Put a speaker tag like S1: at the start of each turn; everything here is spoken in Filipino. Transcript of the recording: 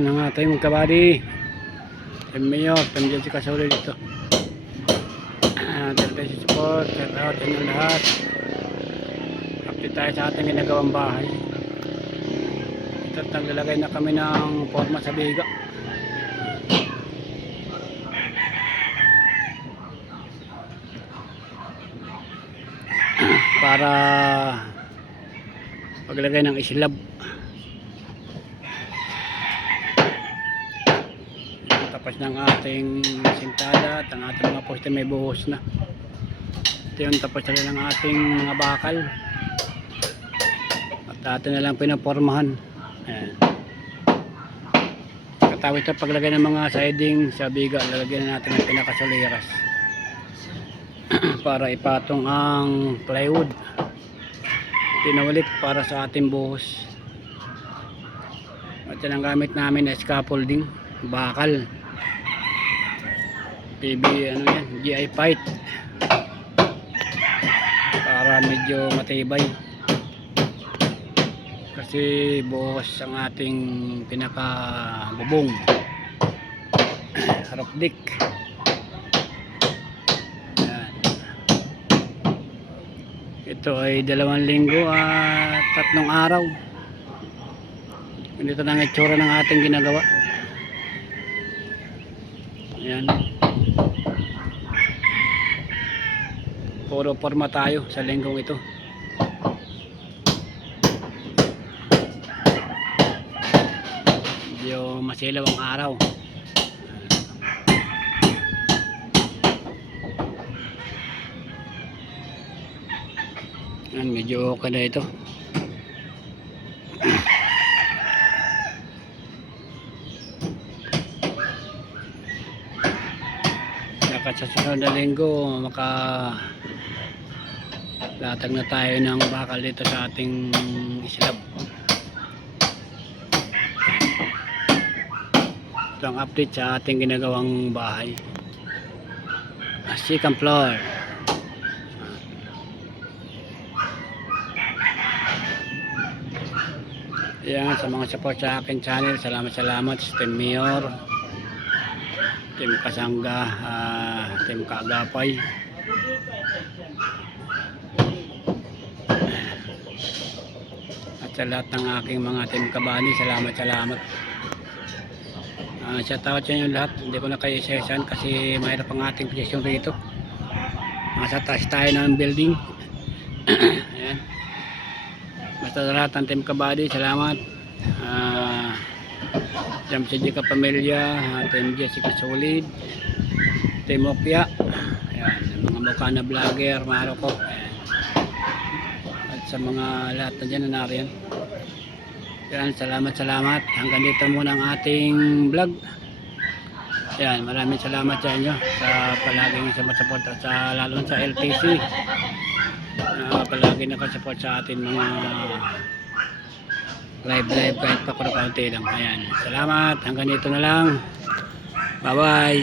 S1: Yan, ang ating magkabady. Team Mayor, Team Jessica Sauli dito. Ah, Team Tesi Support, shout out sa inyo lahat. Update tayo sa ating ginagawang bahay. Ito, naglalagay na kami ng forma sa biga. para paglagay ng islab tapos ng ating sintada at ang ating mga poste may buhos na. Ito yung tapos na ng ating mga bakal. At atin na lang pinapormahan. Ayan. Katawis na paglagay ng mga siding sa biga lalagyan na natin ng pinakasuliras. Para ipatong ang plywood. Pinaulit para sa ating buhos. At yan ang gamit namin na scaffolding bakal PB ano yan GI pipe para medyo matibay. Kasi buhos ang ating pinaka bubong deck Yan. ito ay dalawang linggo at tatlong araw. Ganito na ang itsura ng ating ginagawa. Yan puro forma tayo sa linggong ito. Medyo masilaw ang araw. Yan medyo okay na ito Saka sa susunod na linggo maka latag na tayo ng bakal dito sa ating islab ito ang update sa ating ginagawang bahay. Second floor. Yan sa mga support sa akin channel salamat salamat sa Team Mayor Team Kasangga ah, Team Kaagapay at sa lahat ng aking mga team kabani salamat salamat. Uh, shout out sa inyo lahat. Hindi ko na kayo isa-isan kasi mahirap ang ating posisyon rito. Nasa taas tayo ng building. Ayan. Basta lahat ng team kabani salamat. Ah Team si Jessica Pamilya, Team Jessica Solid, Team Opia, ayan, mga mukha na vlogger, maro ko. At sa mga lahat na dyan na nariyan. Ayan, salamat, salamat. Hanggang dito muna ang ating vlog. Ayan, maraming salamat sa inyo sa palaging sumasuporta sa lalo sa LTC. na palagi nakasupport sa atin mga live live kahit pa kaunti lang. Ayan, salamat. Hanggang dito na lang. Bye bye.